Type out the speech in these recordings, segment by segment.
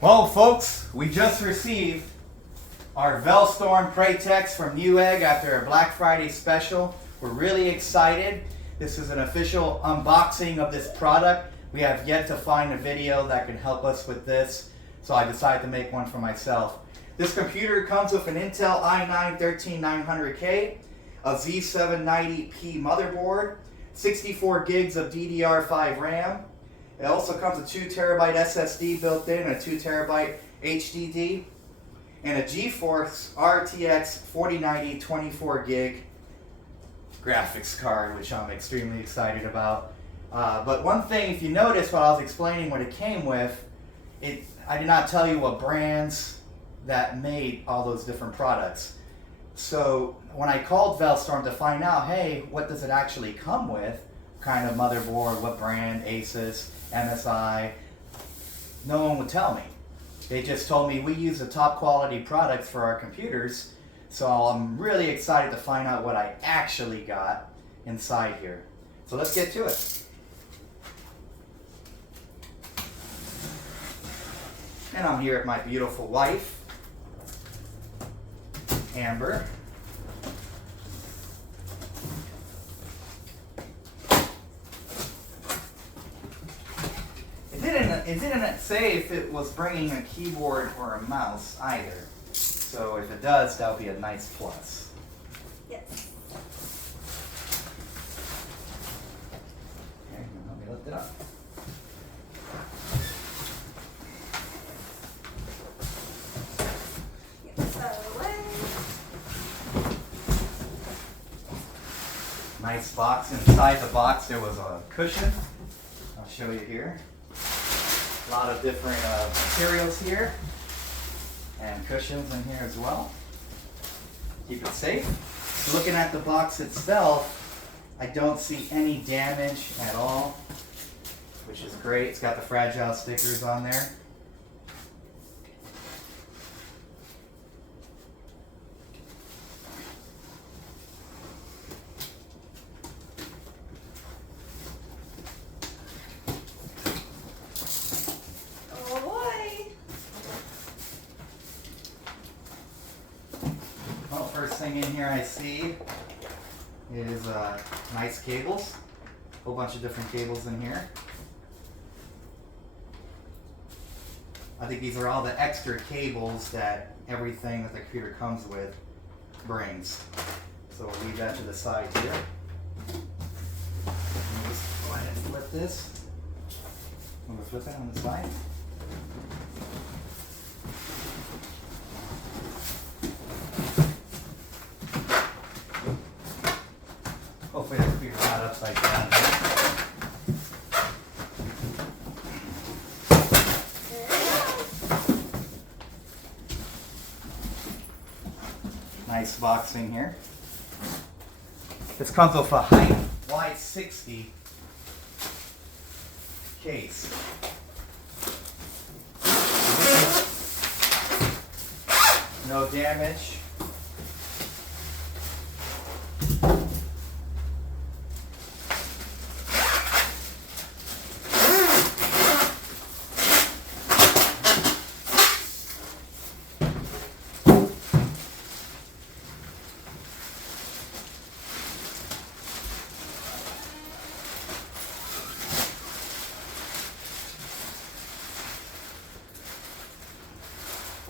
Well, folks, we just received our Velzstorm Praetix from Newegg after a Black Friday special. We're really excited. This is an official unboxing of this product. We have yet to find a video that can help us with this, so I decided to make one for myself. This computer comes with an Intel i9-13900K, a Z790-P Motherboard, 64 gigs of DDR5 Ram. It also comes with 2 terabyte SSD built in, and a 2 terabyte HDD, and a Geforce RTX 4090 24 gig graphics card, which I'm extremely excited about. But one thing, if you notice while I was explaining what it came with, I did not tell you what brands that made all those different products. So when I called Velzstorm to find out, hey, what does it actually come with, kind of motherboard, what brand, Asus, MSI, no one would tell me. They just told me we use the top quality products for our computers, so I'm really excited to find out what I actually got inside here. So let's get to it. And I'm here with my beautiful wife, Amber. It didn't say if it was bringing a keyboard or a mouse either. So if it does, that'll be a nice plus. Yes. Okay, let me lift it up. Yes, out of the way. Nice box. Inside the box there was a cushion. I'll show you here. A lot of different materials here, and cushions in here as well. Keep it safe. Looking at the box itself, I don't see any damage at all, which is great. It's got the fragile stickers on there. Well, first thing in here I see is nice cables. A whole bunch of different cables in here. I think these are all the extra cables that everything that the computer comes with brings. So we'll leave that to the side here. Let me just go ahead and flip this. I'm going to flip it on the side. Hopefully the computer's not upside down. Nice box in here. This comes with a Hyte Y60 case. No damage.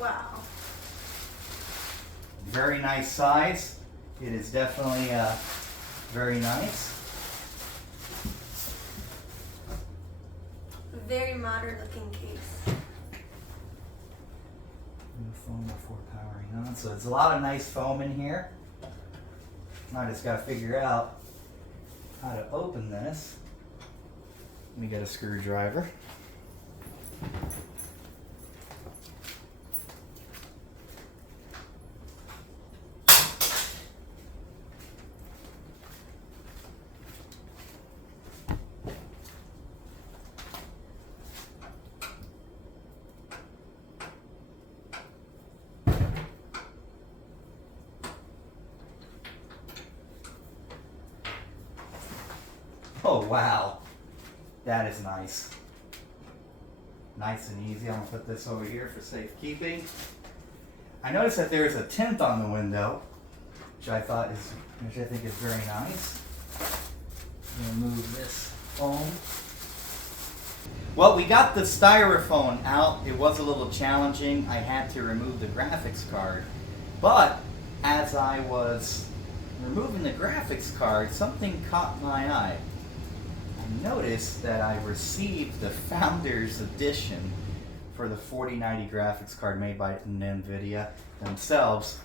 Wow. Very nice size. It is definitely very nice. Very modern looking case. Foam before powering on. So there's a lot of nice foam in here. I just got to figure out how to open this. Let me get a screwdriver. Oh wow, that is nice. nice and easy. I'm gonna put this over here for safekeeping. I noticed that there is a tint on the window, which I think is very nice. I'm gonna move this foam. Well, we got the styrofoam out. It was a little challenging. I had to remove the graphics card. But as I was removing the graphics card, something caught my eye. I noticed that I received the Founders Edition for the 4090 graphics card made by NVIDIA themselves,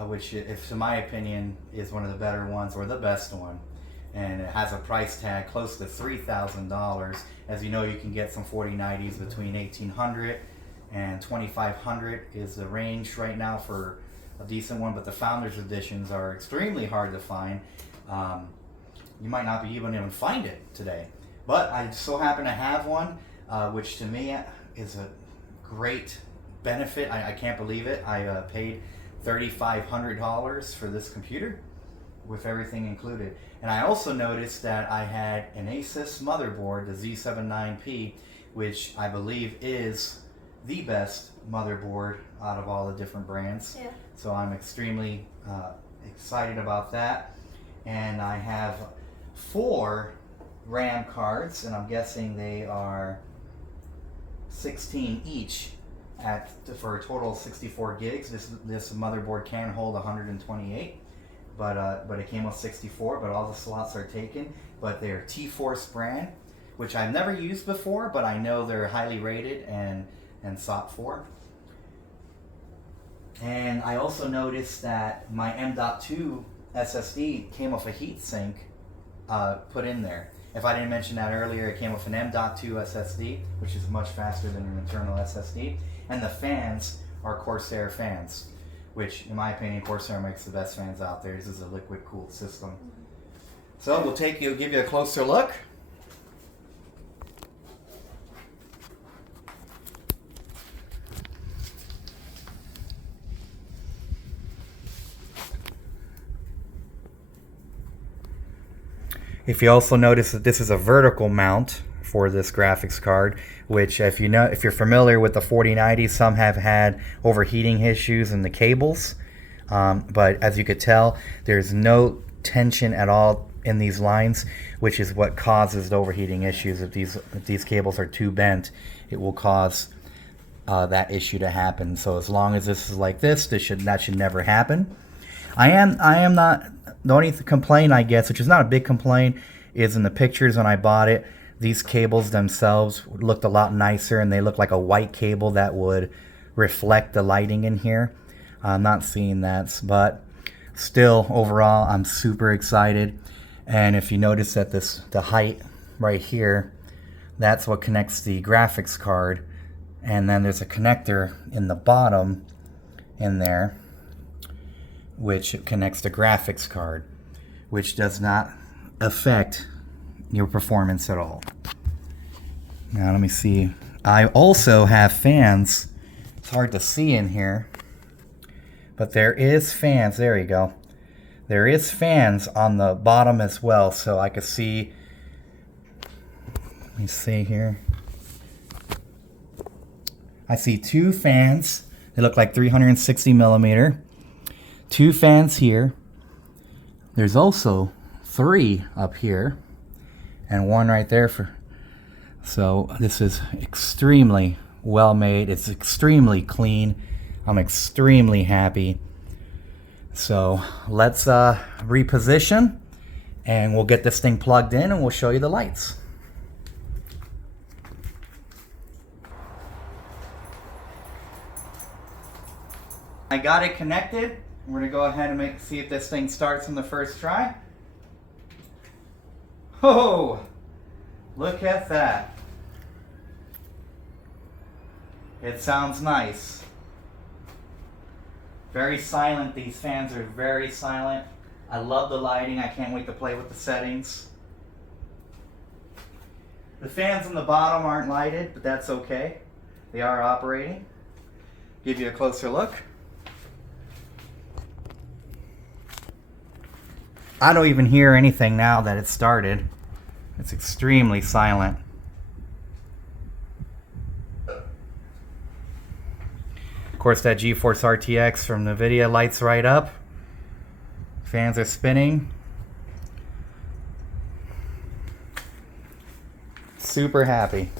which, if to my opinion, is one of the better ones or the best one. And it has a price tag close to $3,000. As you know, you can get some 4090s between $1,800 and $2,500 is the range right now for a decent one, but the Founders Editions are extremely hard to find. You might not be even find it today. But I so happen to have one, which to me is a great benefit. I can't believe it. I paid $3,500 for this computer with everything included. And I also noticed that I had an Asus motherboard, the Z790-P, which I believe is the best motherboard out of all the different brands. Yeah. So I'm extremely excited about that. And I have 4 RAM cards, and I'm guessing they are 16 each for a total of 64 gigs. This motherboard can hold 128. But it came with 64, but all the slots are taken. But they're Geforce brand, which I've never used before, but I know they're highly rated and sought for. And I also noticed that my M.2 SSD came with a heatsink put in there. If I didn't mention that earlier, it came with an M.2 SSD, which is much faster than an internal SSD. And the fans are Corsair fans, which, in my opinion, Corsair makes the best fans out there. This is a liquid-cooled system. So we'll give you a closer look. If you also notice that this is a vertical mount for this graphics card, which if you're familiar with the 4090, some have had overheating issues in the cables, but as you could tell, there's no tension at all in these lines, which is what causes the overheating issues. If these cables are too bent, it will cause that issue to happen. So as long as this is like this, that should never happen. I am not, the only complaint, I guess, which is not a big complaint, is in the pictures when I bought it, these cables themselves looked a lot nicer, and they look like a white cable that would reflect the lighting in here. I'm not seeing that, but still, overall, I'm super excited. And if you notice that the Hyte right here, that's what connects the graphics card, and then there's a connector in the bottom in there, which connects the graphics card, which does not affect your performance at all. Now let me see. I also have fans. It's hard to see in here, but there is fans. There you go. There is fans on the bottom as well, so I can see. Let me see here. I see 2 fans. They look like 360 millimeter. 2 fans here. There's also 3 up here and 1 right there so this is extremely well made. It's extremely clean. I'm extremely happy. So let's reposition, and we'll get this thing plugged in and we'll show you the lights. I got it connected. We're going to go ahead and see if this thing starts on the first try. Oh, look at that. It sounds nice. Very silent. These fans are very silent. I love the lighting. I can't wait to play with the settings. The fans on the bottom aren't lighted, but that's okay. They are operating. Give you a closer look. I don't even hear anything now that it started. It's extremely silent. course, that Geforce RTX from NVIDIA lights right up. Fans are spinning. Super happy.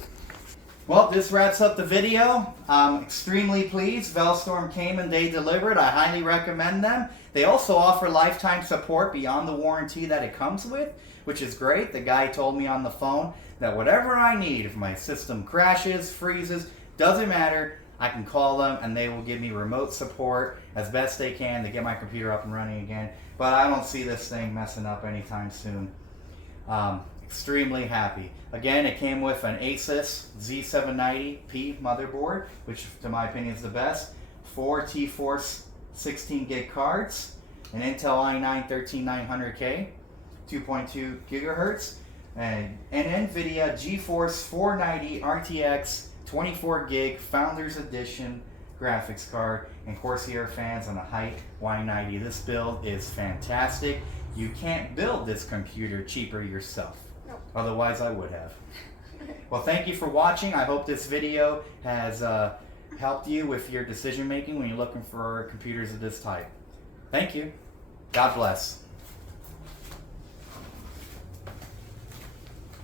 Well, this wraps up the video. I'm extremely pleased. Velzstorm came and they delivered. I highly recommend them. They also offer lifetime support beyond the warranty that it comes with, which is great. The guy told me on the phone that whatever I need, if my system crashes, freezes, doesn't matter, I can call them and they will give me remote support as best they can to get my computer up and running again. But I don't see this thing messing up anytime soon. Extremely happy. Again, it came with an Asus Z790-P Motherboard, which to my opinion is the best. 4 Geforce 16 gig cards, an Intel i9-13900K, 2.2 gigahertz, and an NVIDIA GeForce 490 RTX 24 gig Founders Edition graphics card, and Corsair fans on a Hyte Y90. This build is fantastic. You can't build this computer cheaper yourself. Nope. Otherwise I would have. Well, thank you for watching. I hope this video has helped you with your decision making when you're looking for computers of this type. Thank you. God bless.